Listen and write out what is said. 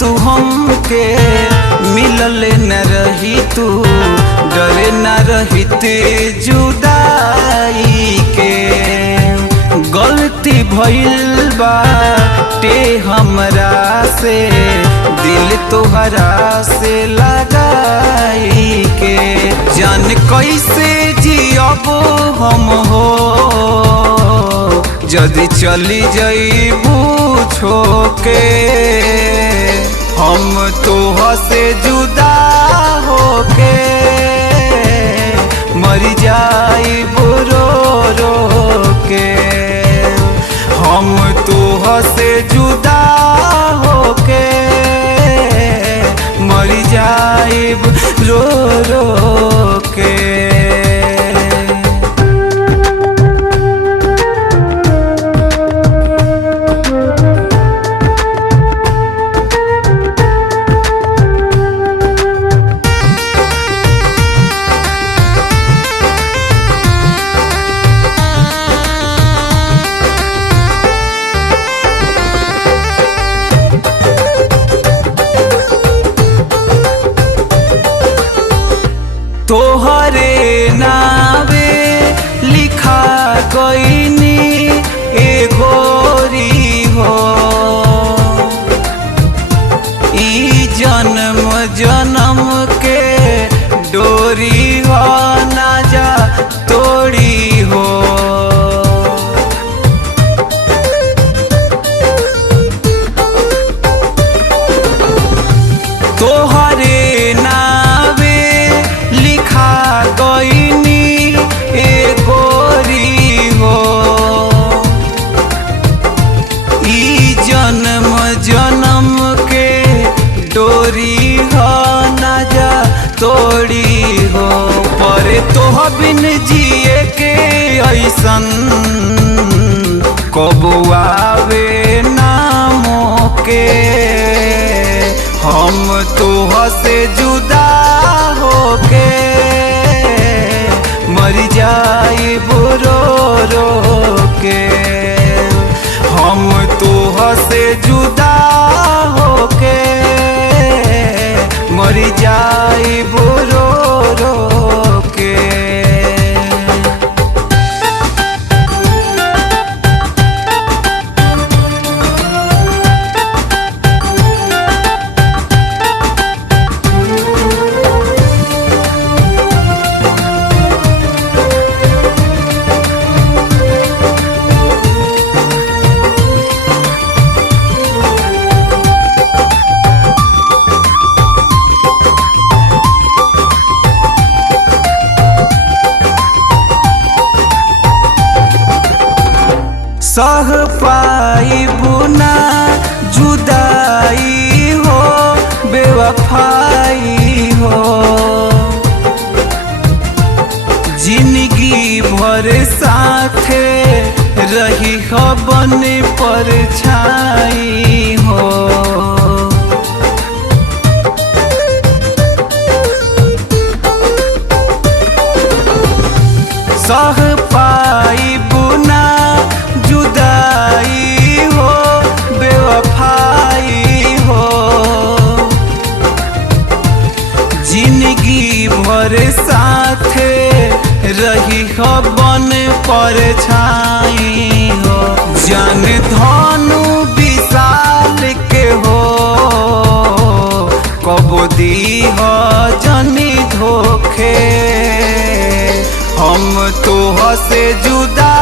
तू हमके मिलल न रही तू डरे न रहित जुदाई के गलती भइल बाटे हमरा से दिल तोहरा से लगाई के जान कैसे जियब हम हो जदि चली जाइबू छोके हम तोह से जुदा होके मर जाइबू रो रो के हम तोह से जुदा होके मर जाइब रो रो के। तोहरे नावे लिखा गईनी ए गोरी हो ई जन्म जन्म के डोरी हो ना जा तोड़ी हो तोहरे गईनी ए गोरी हो ई जन्म जन्म के डोरी हो ना जा तोड़ी हो पर तोह बिन जिए के ऐसन कबो आवे नामो के हम तोह से जुदा होके मर जाइबू रो रो के हम तोह से जुदा होके मर जाइबू रो रो के। सह पाइबू ना जुदाई हो बेवफाई हो जिंदगी भर साथे रही हो बन पर छाई हो सह पाइबू ना जुदाई हो बेवफाई हो जिंदगी भर साथे रही हो बन पर छाई हो जन धनु विशाल के हो कबो दी हो जनी धोखे हम तोह से जुदा